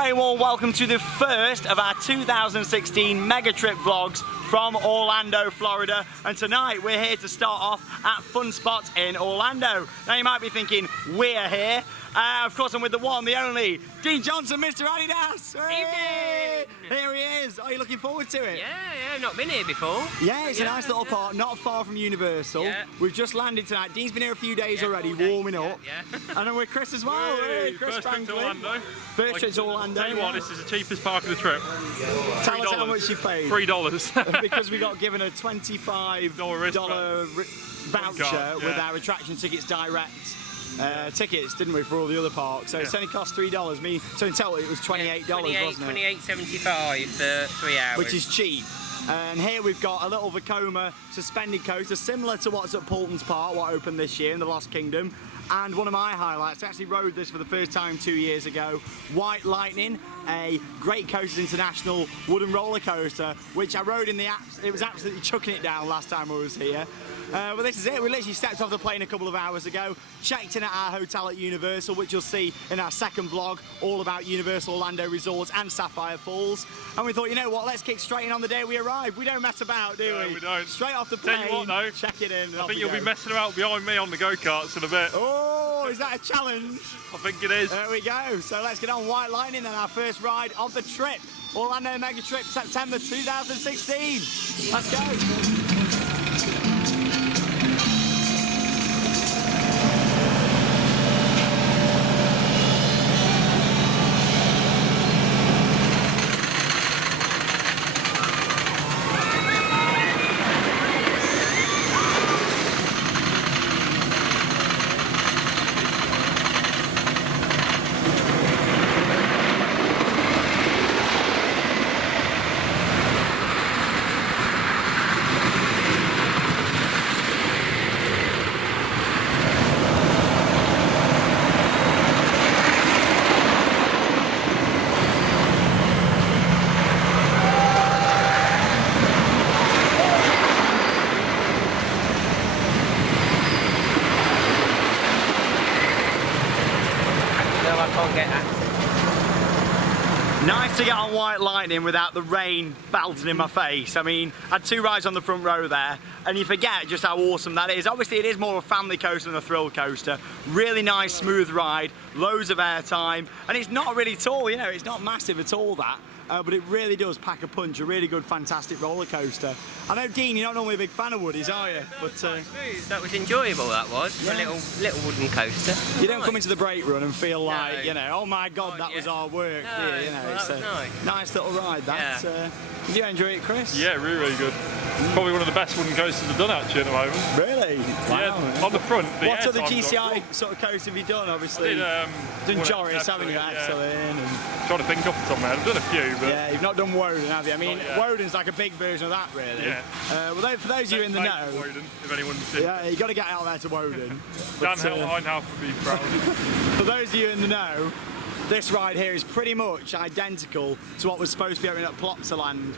very warm welcome to the first of our 2016 Mega Trip vlogs from Orlando, Florida. And tonight we're here to start off at Fun Spots in Orlando. Now you might be thinking, we're here. Of course I'm with the one, the only, Dean Johnson, Mr. Adidas. Hey! Here he is. Are you looking forward to it? Yeah, not been here before. Yeah, it's a nice little park, not far from Universal. Yeah. We've just landed tonight. Dean's been here a few days already, warming up. Yeah. And then we're Chris as well. Hey, Chris first trip to Orlando. First trip to Orlando. Tell you what, this is the cheapest park of the trip. Tell us how much you paid. $3. Because we got given a $25 voucher with our attraction tickets direct. Tickets, didn't we, for all the other parks? So it's only cost $3. So in total it was $28, wasn't it? $28.75 for 3 hours. Which is cheap. And here we've got a little Vekoma suspended coaster, similar to what's at Paulton's Park, what opened this year in the Lost Kingdom. And one of my highlights, I actually rode this for the first time 2 years ago, White Lightning, a Great Coasters International wooden roller coaster, which I rode in the apps. It was absolutely chucking it down last time I was here. But this is it, we literally stepped off the plane a couple of hours ago, checked in at our hotel at Universal, which you'll see in our second vlog, all about Universal Orlando Resorts and Sapphire Falls. And we thought, you know what, let's kick straight in on the day we arrive. We don't mess about, do we? No, we don't. Straight off the plane, Tell you what though, check it in. I think you'll be messing about behind me on the go-karts in a bit. Oh, is that a challenge? I think it is. There we go. So let's get on White Lightning then, our first ride of the trip. Orlando Mega Trip, September 2016. Let's go. Nice to get on White Lightning without the rain belting in my face. I mean, I had 2 rides on the front row there, and you forget just how awesome that is. Obviously, it is more of a family coaster than a thrill coaster. Really nice, smooth ride, loads of airtime, and it's not really tall, you know, it's not massive at all, that. But it really does pack a punch, a really good, fantastic roller coaster. I know, Dean, you're not normally a big fan of Woodies, are you? But that was enjoyable, that was, for a little wooden coaster. You don't come into the brake run and feel like, you know, oh my God, that was our work. No, you know, well, it's that was a nice little ride, that. Did you enjoy it, Chris? Yeah, really good. Probably one of the best wooden coasters I've done actually at the moment. Really? Yeah, wow. on the front. What other GCI sort of coaster have you done, obviously? I did, done Joris, haven't you? Yeah. Excellent. And Trying to think off the top of my head. I've done a few, but... yeah, you've not done Woden, have you? I mean, Woden's like a big version of that, really. Yeah. Well, for those of you in the know... Woden, if anyone's in. Yeah, you've got to get out there to Woden. Dan Heinhouse would be proud. For those of you in the know, this ride here is pretty much identical to what was supposed to be opening at Plopsaland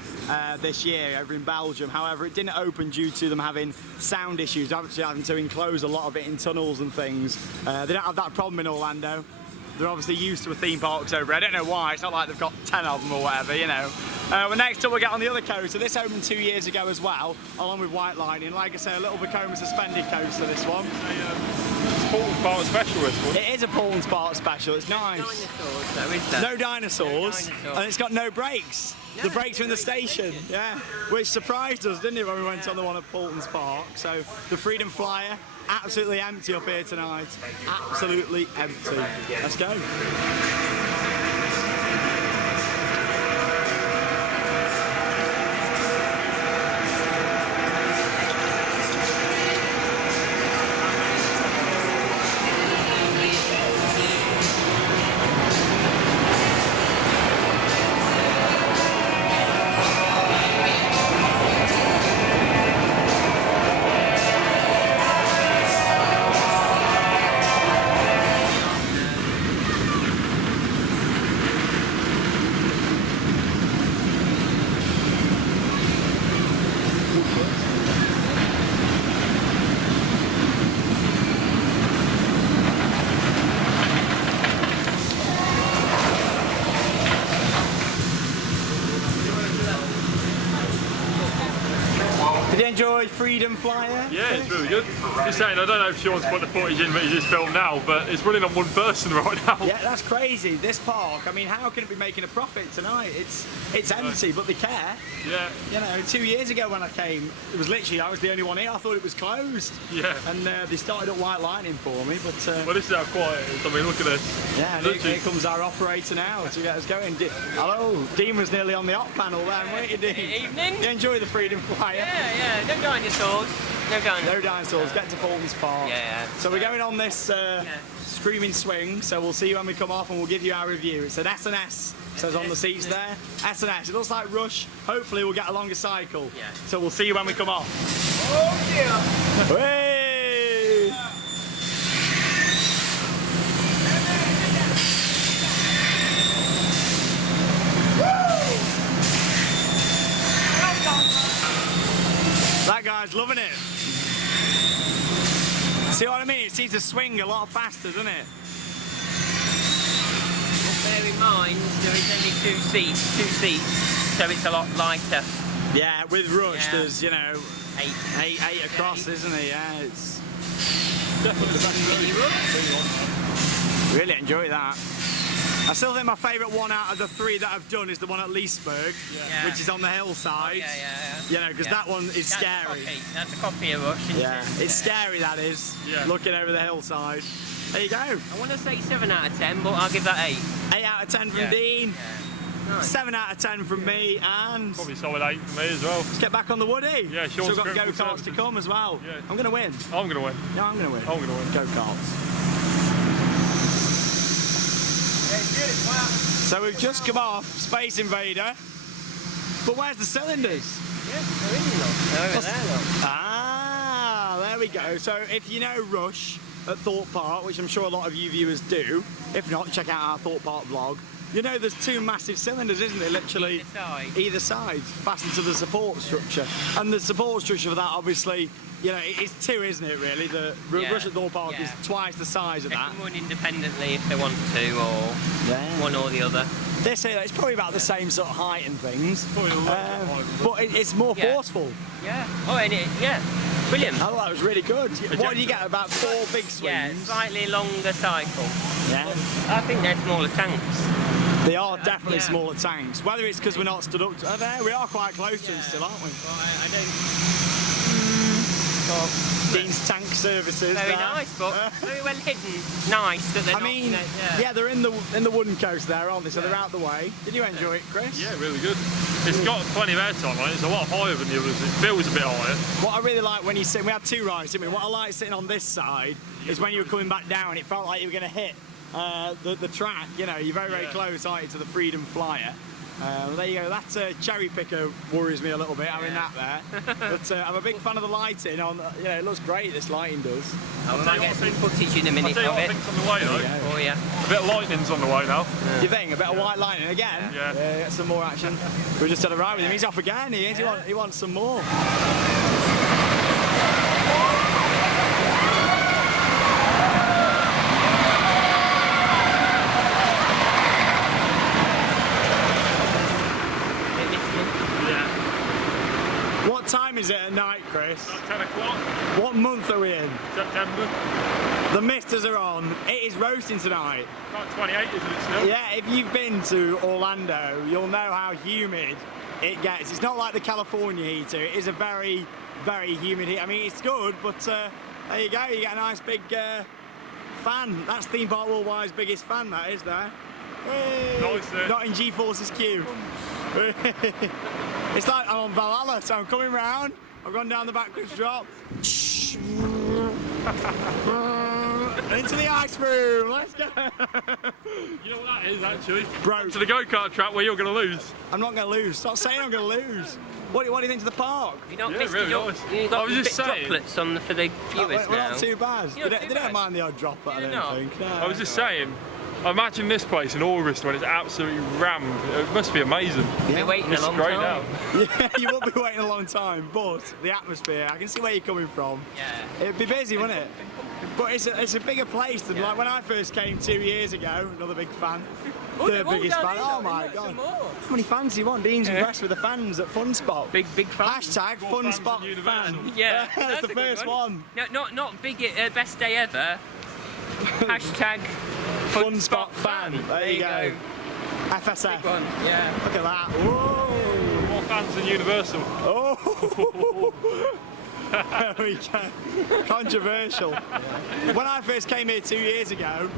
this year over in Belgium. However, it didn't open due to them having sound issues, actually having to enclose a lot of it in tunnels and things. They don't have that problem in Orlando. They're obviously used to a theme parks over. I don't know why. It's not like they've got 10 of them or whatever, you know. Well, next up we'll get on the other coaster. This opened 2 years ago as well, along with White Lightning. Like I say, a little Vekoma suspended coaster, this one. It's Paulton's Park special, this one. It is a Paulton's Park special. It's nice. Dinosaurs, though, is there? No dinosaurs, and it's got no brakes. The brakes are in the station, yeah, which surprised us, didn't it, when we went on the one at Paulton's Park. So the Freedom Flyer, absolutely empty up here tonight. Absolutely empty. Let's go. enjoy Freedom Flyer? Yeah, it's really good. Just saying, I don't know if Sean's put the footage in that you just filmed now, but it's running on one person right now. Yeah, that's crazy. This park, I mean, how can it be making a profit tonight? It's empty, but they care. Yeah. You know, 2 years ago when I came, it was literally, I was the only one here. I thought it was closed. Yeah. And they started up white lightning for me, but... Well, this is how quiet it is. I mean, look at this. Yeah, and here comes our operator now to get us going. Hello, Dean was nearly on the op panel there, weren't you, Dean? Evening. You enjoy the Freedom Flyer? Yeah, no dinosaurs. No dinosaurs. No dinosaurs, get to Paulton's Park. Yeah. So we're going on this screaming swing, so we'll see you when we come off and we'll give you our review. It's an S&S, says on the seats there. S&S, it looks like Rush. Hopefully we'll get a longer cycle. Yeah. So we'll see you when we come off. Oh yeah. Hey! That guy's loving it. See what I mean? It seems to swing a lot faster, doesn't it? Bear in mind, there is only two seats, so it's a lot lighter. Yeah, with Rush, there's, you know, Eight across, isn't it? Yeah, it's Definitely the best Mini Rush. really enjoy that. I still think my favourite one out of the three that I've done is the one at Leesburg, Yeah. which is on the hillside. Yeah. You know, because that one is scary. That's a copy of Rush, isn't Yeah, it? it's scary, that is. Yeah. Looking over the hillside. There you go. I want to say 7 out of 10, but I'll give that 8. 8 out of 10 from Yeah. Dean. Yeah. Nice. 7 out of 10 from me, and Probably solid 8 for me as well. let's get back on the woody. Yeah, so Sean's we've got critical go-karts to services. come as well. Yeah. I'm going to win. I'm going to win. No, I'm going to win. I'm going to win. Go-karts. So we've just come off Space Invader, but where's the cylinders? Over there, look. Ah, there we go. So if you know Rush at Thorpe Park, which I'm sure a lot of you viewers do, if not, check out our Thorpe Park vlog. You know there's two massive cylinders, isn't there? Literally either side, fastened to the support structure. And the support structure for that, obviously, you know, it's two, isn't it, really? The Rush at Thorpe Park is twice the size of They that. can run independently if they want to, or one or the other. This here, it's probably about the same sort of height and things. Probably a little bit higher, But it's more Yeah. forceful. Yeah. Oh, and brilliant. I thought that was really good. What did you get? About 4 big swings? Yeah, slightly longer cycle. Yeah. I think they're smaller tanks. They are definitely Yeah. smaller tanks. Whether it's because we're not stood up to there, we are quite close to them still, aren't we? Well, I don't. Dean's Tank Services. Very there. nice, but very well hidden. Nice that they're I not. mean, yeah, they're in the wooden coast there, aren't they? So they're out the way. Did you enjoy it, Chris? Yeah, really good. It's got plenty of airtime on it. It's a lot higher than the others. It feels a bit higher. What I really like when you sit, we had 2 rides, didn't we? What I like sitting on this side is when you were coming back down, it felt like you were going to hit the track. You know, you're very close, aren't you, to the Freedom Flyer. Well, there you go. That cherry picker worries me a little bit having that there. But I'm a big fan of the lighting. You know, it looks great. This lighting does. I might get some footage in a minute I'll tell you of what I it. think's on the way though. Oh yeah. A bit of lightning's on the way now. You think a bit of white lightning again? Yeah. Get some more action. We just had a ride with him. He's off again. He is. He wants some more. What time is it at night, Chris? About 10 o'clock, What month are we in? September. The misters are on. It is roasting tonight. About 28, isn't it still? Yeah, if you've been to Orlando, you'll know how humid it gets. It's not like the California heater. It is a very, very humid heat. I mean, it's good, but there you go. You get a nice big fan. That's Theme Park Worldwide's biggest fan, that is there. Hey, Nice, not in G-Force's queue. It's like I'm on Valhalla, so I'm coming round. I've gone down the backwards drop. Into the ice room. Let's go. You know what that is actually? Bro. To the go-kart track where you're going to lose. I'm not going to lose. Stop saying I'm going to lose. What do you think to the park? You don't Yeah, miss really the nice. you got I was just bit saying- droplets on for the viewers We're now. not too bad. You're not They too don't bad. mind the odd drop, I You're don't not. think. No. I was just saying, imagine this place in August when it's absolutely rammed. It must be amazing. We're waiting a It's long great time. now. Yeah, you will be waiting a long time, but the atmosphere, I can see where you're coming from. Yeah. It'd be busy, wouldn't it? But it's a bigger place than like when I first came 2 years ago. Another big fan. Oh, Third they're all biggest down fan. there, Oh though, my isn't it? god. Some more. How many fans do you want? Dean's Yeah. impressed with the fans at Fun Spot. Big fan. Hashtag More Fun fans Spot than Universal. fan. Yeah, That's the a good first one. No, not big. Best day ever. Hashtag Fun Spot fan. There you go. Big FSF. one. Yeah. Look at that. Whoa. More fans than Universal. Oh. There we go. Controversial. When I first came here 2 years ago,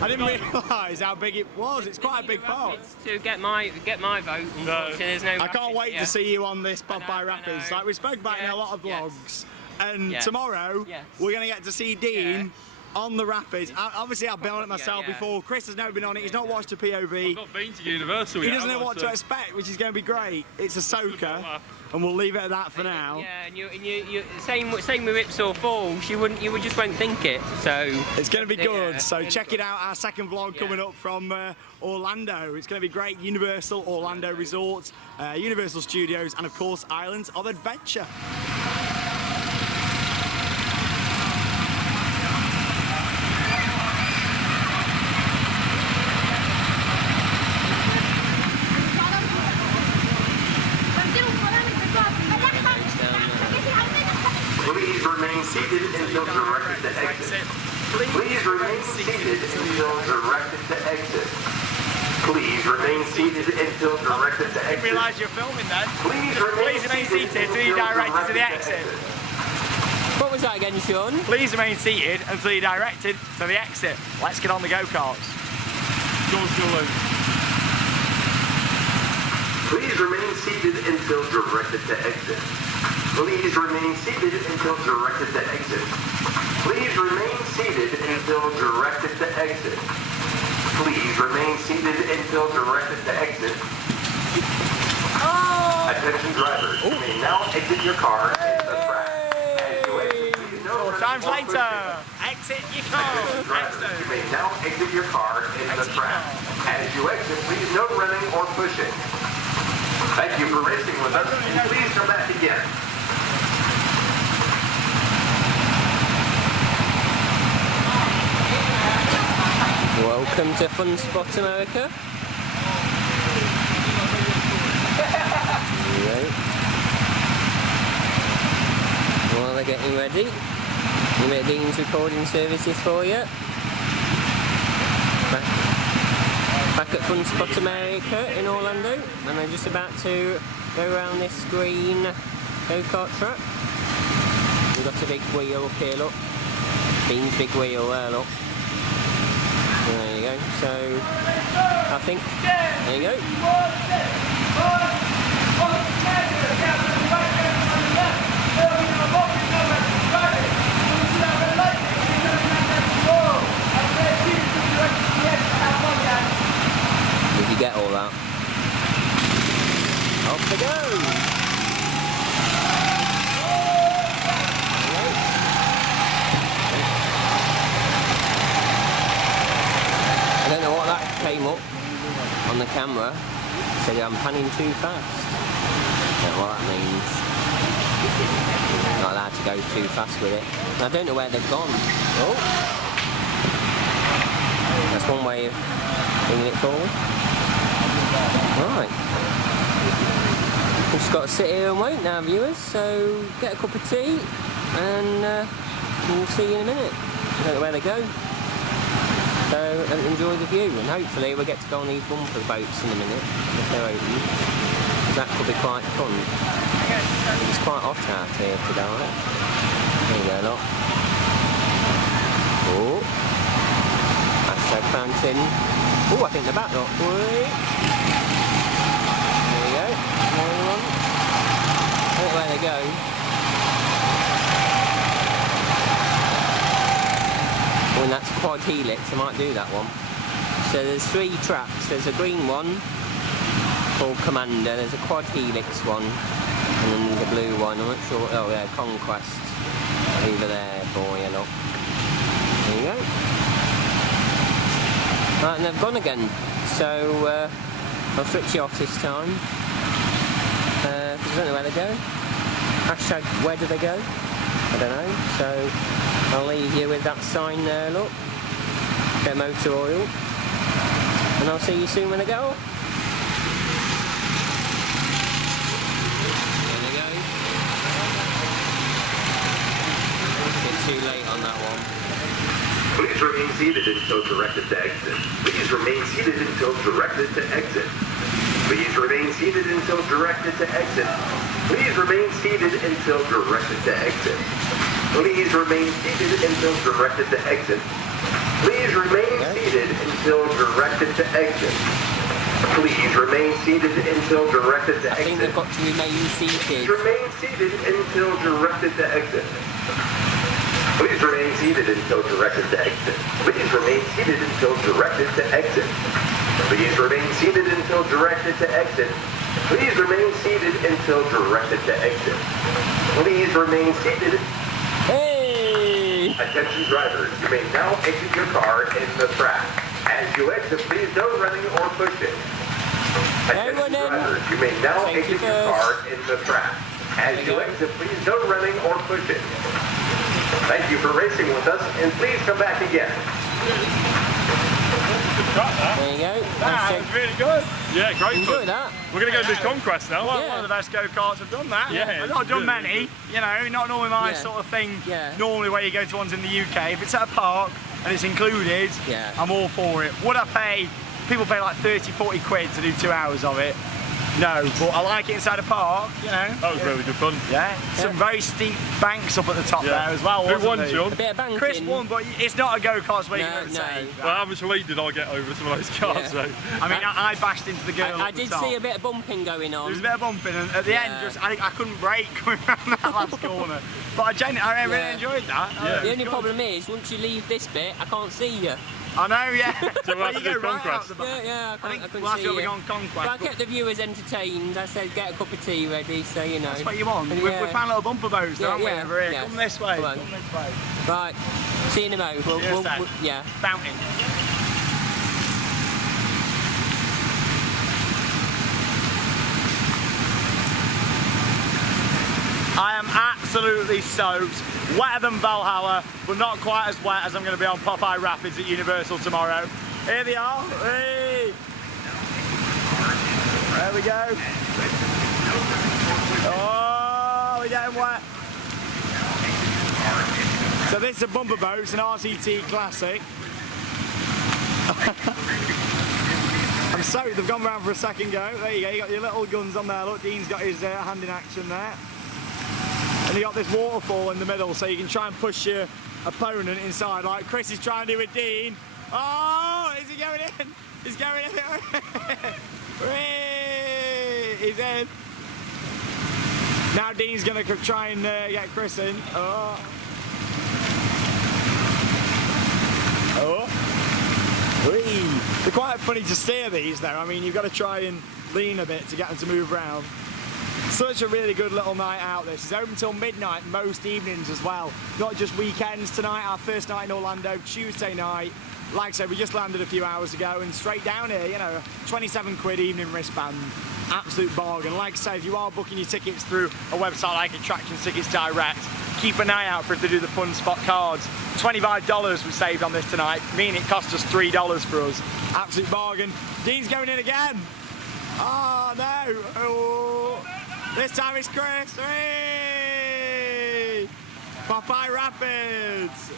I didn't realise how big it was. It's quite a big park. To get my vote. Unfortunately, there's no. I can't wait to see you on this Bob I by know, I Rapids. know. Like we spoke about in Yeah, a lot of yes. vlogs. And Yes. tomorrow Yes. we're going to get to see Dean Yeah. on the Rapids. Obviously I've been on it myself yeah. before. Chris has never been on it. He's not watched a I've POV. not been to Universal He yet. doesn't know have I? what So- to expect, which is going to be great. It's a soaker, laugh. and we'll leave it at that for now. Yeah, and you same with Ipswich Falls. You just won't think it. So It's going to be good, Yeah, so really check good. it out, our second vlog Yeah. coming up from Orlando. It's going to be great. Universal Orlando Resorts, Universal Studios, and of course Islands of Adventure. Please remain seated until directed to exit. Please remain seated until directed to exit. Please remain seated until directed to exit. Realise you're filming then. Please remain seated until you're until directed to the directed exit. what was that again, Sean? Please remain seated until you're directed to the exit. Let's get on the go-karts. George Gillen. Please remain seated until directed to exit. Please remain seated until directed to exit. Please remain seated until directed to exit. Please remain seated until directed to exit. Attention drivers, you may now exit your car into the track. As you exit, please note running Times or later. pushing. Exit your Attention car. drivers, you may now exit your car into the track. As you exit, please no running or pushing. Thank you for racing with us, and please come back again. Welcome to Fun Spot America. Right. While they're getting ready, we make Dean's recording services for you. Back at Fun Spot America in Orlando, and they're just about to go around this green go-kart track. We've got a big wheel up here, look. Dean's big wheel there, look. There you go. So, I think, there you go. Did you get all that? Off they go! I don't know what that came up on the camera. Said I'm panning too fast. Don't know what that means. Not allowed to go too fast with it. I don't know where they've gone. Oh! That's one way of bringing it forward. Right. We've just got to sit here and wait now, viewers. So get a cup of tea and we'll see you in a minute. I don't know where they go. So enjoy the view, and hopefully we'll get to go on these bumper boats in a minute if they're open. That could be quite fun. It's quite hot out here today. There you go, look. Oh, hashtag fountain. Oh, I think they're back, look. Wait. There you go. Another one. I don't know where they go. When that's quad helix, I might do that one. So there's 3 tracks. There's a green one called Commander, there's a quad helix one, and then there's a blue one. I'm not sure. Oh yeah, Conquest over there for you, look. There you go. Right, and they've gone again. So I'll switch you off this time. 'Cause I don't know where they go. Hashtag where do they go? I don't know. So I'll leave you with that sign there, look. Bit of motor oil. And I'll see you soon when I get off. There we go. Bit too late on that one. Please remain seated until directed to exit. Please remain seated until directed to exit. Please remain seated until directed to exit. Please remain seated until directed to exit. Please remain seated until directed to exit. Please remain seated until directed to exit. Please remain seated until directed to exit. I think they've got to remain seated. Please remain seated until directed to exit. Please remain seated until directed to exit. Please remain seated until directed to exit. Please remain seated until directed to exit. Please remain seated until directed to exit. Please remain seated. Hey! Attention drivers, you may now exit your car in the track. As you exit, please no running or pushing. Attention drivers, you may now exit your car in the track. As you exit, please no running or pushing. Thank you for racing with us, and please come back again. There you go. That was really good. Yeah, great Enjoy fun. that. We're going to go do Conquest now. One Yeah. of the best go-karts I've done that. Yeah, I've not done really many, you know, not normally my Yeah. sort of thing. Yeah. Normally where you go to ones in the UK. If it's at a park and it's included, Yeah. I'm all for it. Would I pay, people pay like 30, 40 quid to do 2 hours of it? No, but I like it inside a park, you know. That was really good fun. Yeah, some very steep banks up at the top Yeah. there as well, Who wasn't won, there? Sean? A bit of banking. Chris won, but it's not a go-kart where you No, can overtake. no. Well, how much lead did I get over some of those cars? Yeah. So. I mean, I bashed into the girl I at the did top. see a bit of bumping going There on. was a bit of bumping, and at the end, Yeah. just I couldn't brake coming around that last corner. But I really Yeah. enjoyed that. Yeah. The only problem is, once you leave this bit, I can't see you. I know, yeah. So we'll have You to do go right Conquest. out the back. Yeah, I think couldn't we'll have see to you. go on Conquest. But I but kept the viewers entertained. I said, get a cup of tea ready, so you know. That's what you want. And We yeah. found little bumper boats, Yeah, haven't we, yeah, over here? yeah. Come this way. Come on. Come this way. Right, see you in a mo. Cheers, Dad. Yeah. Fountain. I am absolutely soaked. Wetter than Valhalla, but not quite as wet as I'm going to be on Popeye Rapids at Universal tomorrow. Here they are. Hey. There we go. Oh, we're getting wet. So this is a bumper boat, it's an RCT Classic. I'm soaked, they've gone round for a second go. There you go, you got your little guns on there. Look, Dean's got his hand in action there. And you got this waterfall in the middle, so you can try and push your opponent inside, like Chris is trying to do with Dean. Oh, is he going in? He's going in. Whee! He's in. Now Dean's going to try and get Chris in. Oh. Oh. Whee! They're quite funny to steer these though. I mean, you've got to try and lean a bit to get them to move around. Such a really good little night out this. It's open till midnight most evenings as well. Not just weekends. Tonight, our first night in Orlando, Tuesday night. Like I said, we just landed a few hours ago and straight down here, you know, 27 quid evening wristband. Absolute bargain. Like I say, if you are booking your tickets through a website like Attraction Tickets Direct, keep an eye out for if they do the fun spot cards. $25 we saved on this tonight, meaning it cost us $3 for us. Absolute bargain. Dean's going in again. Oh no. Oh. This time it's Chris. Hey! Popeye Rapids.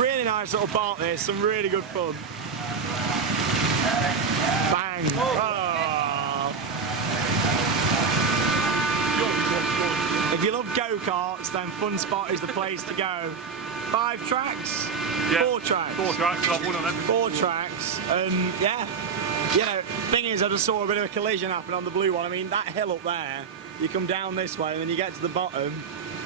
Really nice little park this, some really good fun. Bang. Oh. If you love go-karts, then Fun Spot is the place to go. 5 tracks? Yeah. 4 tracks? 4 tracks, I've won on them. 4 tracks, and yeah. You know, thing is, I just saw a bit of a collision happen on the blue one. I mean, that hill up there, you come down this way and then you get to the bottom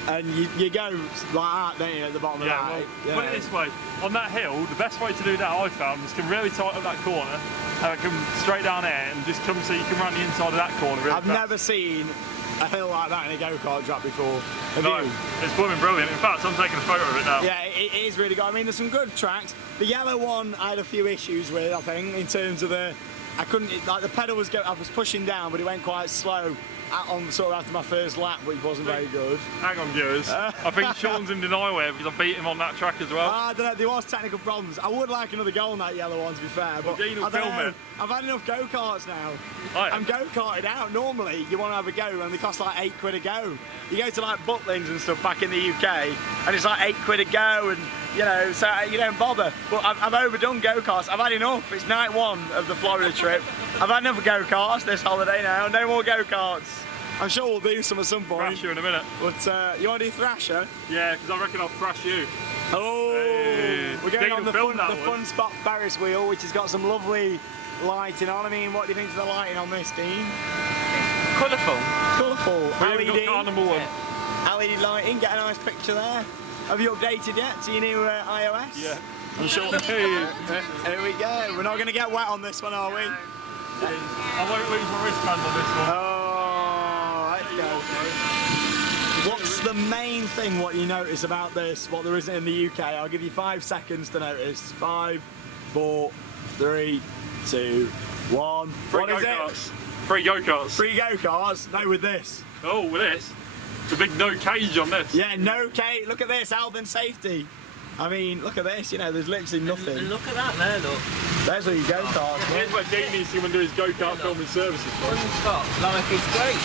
and you go like that, don't you, at the bottom of Yeah, that. well, put it this way, on that hill, the best way to do that I found is to really tighten up that corner, have it come straight down there and just come so you can run the inside of that corner really I've fast. never seen a hill like that in a go-kart track before. Have No, you? it's blooming brilliant. In fact, I'm taking a photo of it now. Yeah, it is really good. I mean, there's some good tracks. The yellow one I had a few issues with, I think, in terms of the I couldn't, like the pedal was going, I was pushing down, but it went quite slow on sort of after my first lap, which wasn't very good. Hang on, viewers. I think Sean's in denial here because I beat him on that track as well. I don't know, there was technical problems. I would like another go on that yellow one, to be fair, but Dean will I don't film know. it. I've had enough go-karts now. Oh, yeah. I'm go-karted out. Normally, you want to have a go, and they cost like £8 a go. You go to like Butlins and stuff back in the UK, and it's like £8 a go, and you know, so you don't bother. But I've overdone go-karts. I've had enough. It's night one of the Florida trip. I've had enough go-karts this holiday now. No more go-karts. I'm sure we'll do some at some point. Thrash you in a minute. But you want to do Thrasher? Yeah, because I reckon I'll thrash you. Oh, Hey. we're going Dean on will the film that fun spot Ferris wheel, which has got some lovely lighting on. I mean, what do you think of the lighting on this, Dean? Colourful. Colourful. We've got car number one. LED lighting, get a nice picture there. Have you updated yet to your new iOS? Yeah. I'm sure. Hey. Here we go. We're not going to get wet on this one, are we? I won't lose my wristband on this one. Oh, let's go. What's the main thing what you notice about this, what there isn't in the UK? I'll give you 5 seconds to notice. 5, 4, 3, 2, 1. What is it? Free go-karts. Free go-karts? No, with this. Oh, with this? It's a big no cage on this. Yeah, no cage. Look at this, health and safety. I mean, look at this, you know, there's literally nothing. And look at that there, look. There's all your go-karts. Here's where Dean needs to come and do his go-kart filming services. One spot, life is great.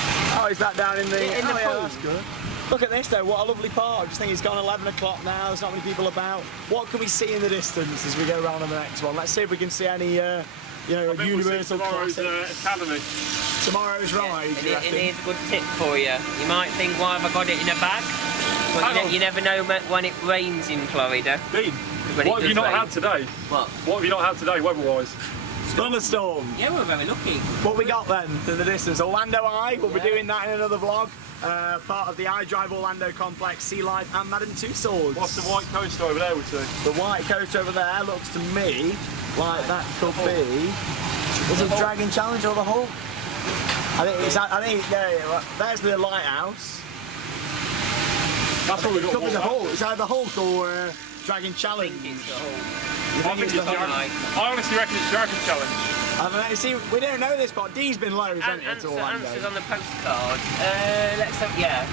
Oh, is that down in the... In the oh, yeah, pool. that's good. Look at this though, what a lovely park. I just think it's gone 11 o'clock now, there's not many people about. What can we see in the distance as we go around on the next one? Let's see if we can see any, you know, Universal tomorrow's Classic. Academy. Tomorrow's ride, do you And reckon? here's a good tip for you. You might think, why have I got it in a bag? But Hang on. you never know when it rains in Florida. Dean, When it what have you does not rain. had today? What? What have you not had today, weather-wise? Thunderstorm. Yeah, we're very lucky. What we got then in the distance? Orlando Eye, we'll be Yeah. doing that in another vlog. Part of the iDrive Orlando complex, Sea Life and Madden Two Swords. What's the white coaster over there, we see? The white coast over there looks to me like that could be. Is it Dragon Challenge or the Hulk? Yeah, there's the lighthouse. That's what we got. Could be the Hulk. It's either the Hulk or Dragon I Challenge. think it's the whole. You I think it's the Hulk? Dragon. I honestly reckon it's Dragon Challenge. I don't know. See, we don't know this, but Dee's been loads, hasn't he, to Answers Orlando? on the postcard. Let's have, yeah.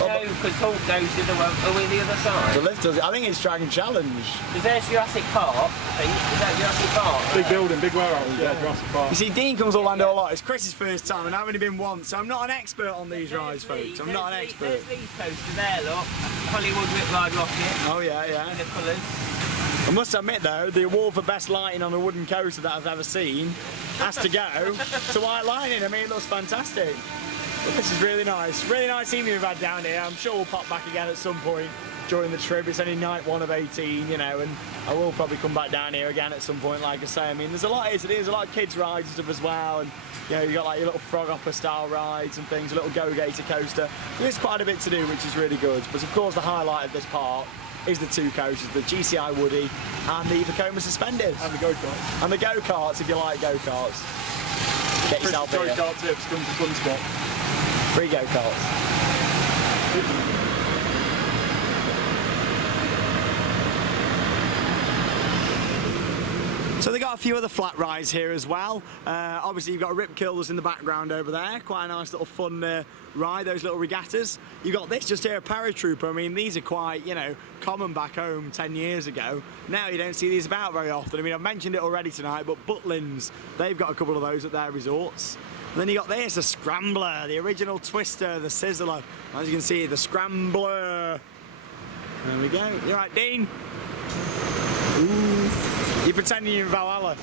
No, because Hulk goes to the other The side. lift does it. I think it's Dragon Challenge. Because there's Jurassic Park, I think. Is that Jurassic Park? Big building, big warehouse. Yeah, Jurassic Park. You see, Dean comes to Orlando a lot. It's Chris's first time, and I've only been once, so I'm not an expert on these rides, folks. I'm not an expert. There's Lee's poster there, look. Hollywood Rip Ride Rocket. Oh yeah, yeah. In the colours. I must admit though, the award for best lighting on a wooden coaster that I've ever seen has to go to white lighting. I mean, it looks fantastic. But this is really nice. Really nice evening we've had down here. I'm sure we'll pop back again at some point during the trip. It's only night 1 of 18, you know, and I will probably come back down here again at some point, like I say. I mean, there's a lot here to do. There's a lot of kids rides and stuff as well, and you know, you got like your little frog hopper style rides and things, a little go-gator coaster. There is quite a bit to do, which is really good. But of course, the highlight of this park is the 2 coasters, the GCI Woody and the Vekoma Suspended. And the go-karts. And the go-karts, if you like go-karts. Get yourself here. Go-kart tips, come to Fun Spot. Free go-karts. So they got a few other flat rides here as well. Obviously you've got Rip Curlers in the background over there. Quite a nice little fun ride, those little regattas. You've got this just here, a paratrooper. I mean, these are quite, you know, common back home 10 years ago. Now you don't see these about very often. I mean, I've mentioned it already tonight, but Butlins, they've got a couple of those at their resorts. And then you got this, a Scrambler, the original Twister, the Sizzler. As you can see, the Scrambler. There we go. You right, Dean? Ooh. You're pretending you're in Valhalla.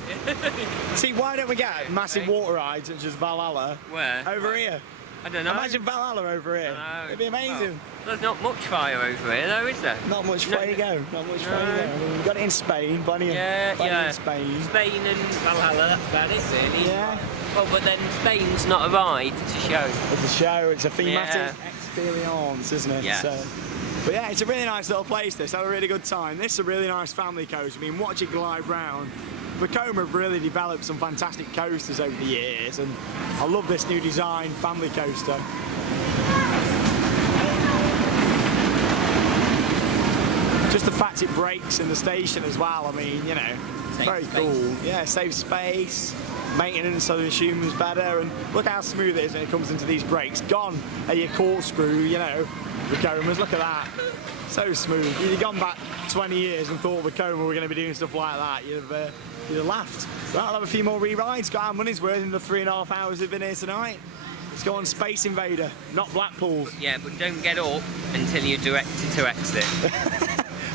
See, why don't we get massive water rides such as Valhalla Where? over here? I don't know. Imagine Valhalla over here. No. It'd be amazing. Well, there's not much fire over here, though, is there? Not much No. way to go. Not much way to go. I mean, we've got it in Spain, plenty in Spain. Spain and Valhalla, that's about it, really. Yeah. Well, but then Spain's not a ride, it's a show. It's a show. It's a thematic Yeah. experience, isn't it? Yes. But yeah, it's a really nice little place. This had a really good time. This is a really nice family coaster. I mean, watch it glide round. Vekoma have really developed some fantastic coasters over the years, and I love this new design family coaster. Just the fact it brakes in the station as well. I mean, you know, Saves very space. cool. Yeah, saves space. maintenance, so I assume is better. And look how smooth it is when it comes into these brakes. Gone are your corkscrew, you know, Vekomas. Look at that. So smooth. If you'd gone back 20 years and thought Vekoma were going to be doing stuff like that, you'd have laughed. Well, I'll have a few more re-rides. Got our money's worth in the 3.5 hours we've been here tonight. Let's go on Space Invader, not Blackpool's. Yeah, but don't get up until you're directed to exit.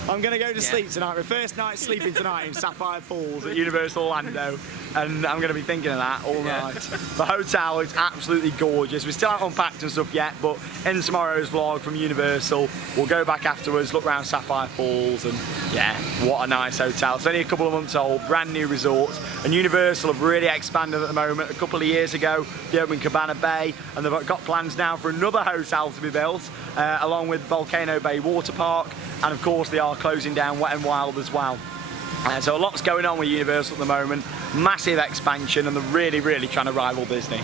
I'm going to go to sleep tonight. My first night sleeping tonight in Sapphire Falls at Universal Orlando, and I'm going to be thinking of that all night. The hotel is absolutely gorgeous. We still haven't unpacked and stuff yet, but in tomorrow's vlog from Universal, we'll go back afterwards, look around Sapphire Falls, and yeah, what a nice hotel. It's only a couple of months old, brand new resort, and Universal have really expanded at the moment. A couple of years ago, they opened Cabana Bay, and they've got plans now for another hotel to be built, along with Volcano Bay Water Park, and of course they are closing down Wet n Wild as well. So a lot's going on with Universal at the moment, massive expansion, and they're really, really trying to rival Disney.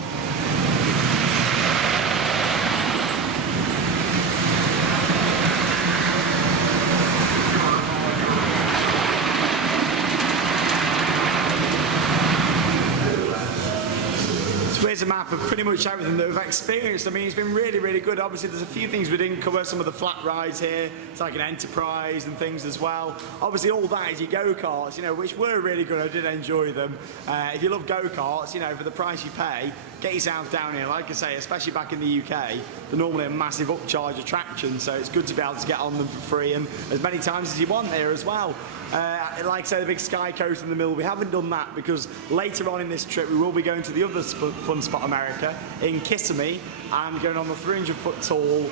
Here's a map of pretty much everything that we've experienced. I mean, it's been really, really good. Obviously, there's a few things we didn't cover, some of the flat rides here. It's like an Enterprise and things as well. Obviously, all that is your go-karts, you know, which were really good. I did enjoy them. If you love go-karts, you know, for the price you pay, get yourself down here. Like I say, especially back in the UK, they're normally a massive upcharge attraction, so it's good to be able to get on them for free and as many times as you want here as well. Like I say, the big Sky Coast in the middle, we haven't done that because later on in this trip we will be going to the other fun spot America in Kissimmee and going on the 300-foot tall,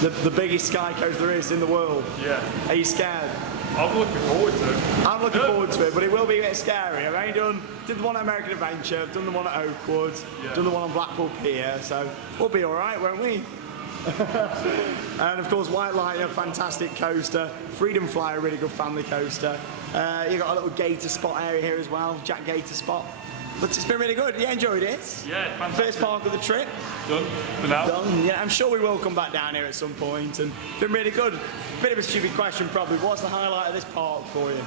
the biggest Sky Coast there is in the world. Yeah. Are you scared? I'm looking forward to it. I'm looking forward to it, but it will be a bit scary. I've only did the one at American Adventure, I've done the one at Oakwood, done the one on Blackpool Pier, so we'll be alright, won't we? And of course White Lightning, a fantastic coaster. Freedom Fly, a really good family coaster. You've got a little gator spot area here as well, Jack Gator spot. But it's been really good. You enjoyed it? Yeah, fantastic. First part of the trip? Done for now. Done. Yeah, I'm sure we will come back down here at some point, and it's been really good. Bit of a stupid question probably. What's the highlight of this park for you?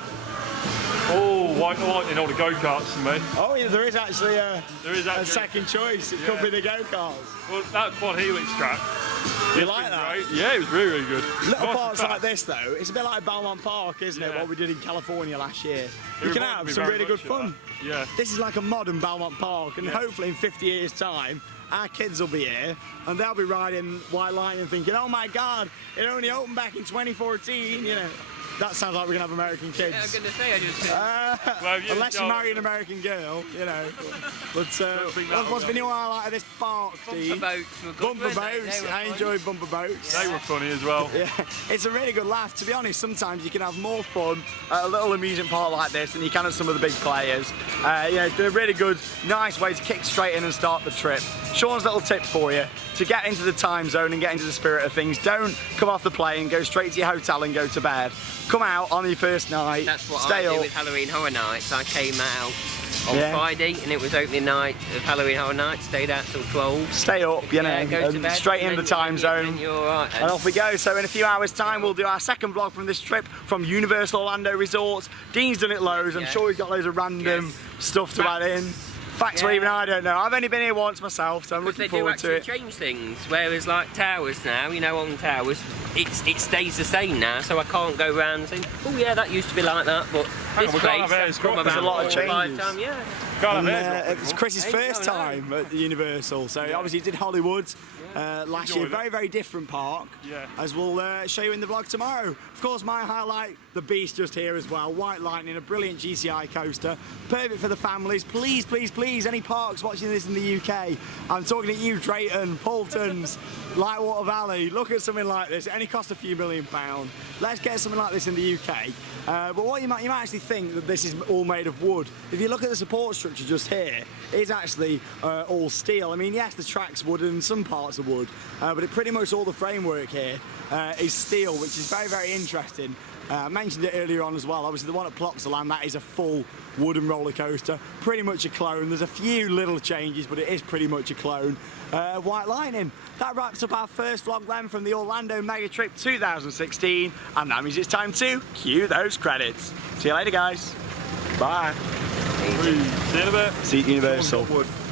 Oh, White Lightning, all the go-karts for me. Oh yeah, there is actually a second choice. It could be the go-karts. Well, that quad helix track. You like that? Great. Yeah, it was really, really good. Little parks like this though, it's a bit like Belmont Park, isn't it? What we did in California last year. You can have some really good fun. Yeah. This is like a modern Belmont Park, and hopefully in 50 years' time, our kids will be here and they'll be riding White Lightning thinking, oh my God, it only opened back in 2014, you know. That sounds like we're going to have American kids. Yeah, I was going to say, I just... unless you marry an American girl, you know. But what's been your highlight of this park, Steve? Bumper boats were good. Bumper boats. I enjoyed bumper boats. They were funny as well. Yeah, it's a really good laugh. To be honest, sometimes you can have more fun at a little amusement park like this than you can at some of the big players. Yeah, it's been a really good, nice way to kick straight in and start the trip. Sean's little tip for you, to get into the time zone and get into the spirit of things, don't come off the plane, go straight to your hotel and go to bed. Come out on your first night, That's what stay I up. do with Halloween Horror Nights. I came out on Friday and it was opening night of Halloween Horror Nights, stayed out till 12. Stay up, you know, go to bed, straight in the time zone. You're all right, and off we go. So in a few hours time we'll do our second vlog from this trip from Universal Orlando Resort. Dean's done it loads, I'm sure he's got loads of random stuff to add in. Facts where even I don't know. I've only been here once myself, so I'm looking forward to it. They do actually change things, whereas like Towers now, you know, on Towers, it stays the same now, so I can't go around and say, oh yeah, that used to be like that, but this place, that's come about there's a lot of 4 or 5 changes. times, yeah. It's Chris's first time at the Universal, so obviously he did Hollywood last year. Very, very different park, as we'll show you in the vlog tomorrow. Of course, my highlight, the Beast just here as well. White Lightning, a brilliant GCI coaster. Perfect for the families. Please, please, please, any parks watching this in the UK, I'm talking to you, Drayton, Poultons, Lightwater Valley, look at something like this. It only costs a few £1 million. Let's get something like this in the UK. But what you might actually think that this is all made of wood. If you look at the support structure just here, it's actually all steel. I mean, yes, the track's wood and some parts are wood, but pretty much all the framework here is steel, which is very, very interesting. I mentioned it earlier on as well. Obviously, the one at Plopsaland, that is a full wooden roller coaster, pretty much a clone. There's a few little changes, but it is pretty much a clone. White Lightning. That wraps up our first vlog then from the Orlando Mega Trip 2016, and that means it's time to cue those credits. See you later, guys. Bye. See you in a bit. Seat Universal. Someone's got wood.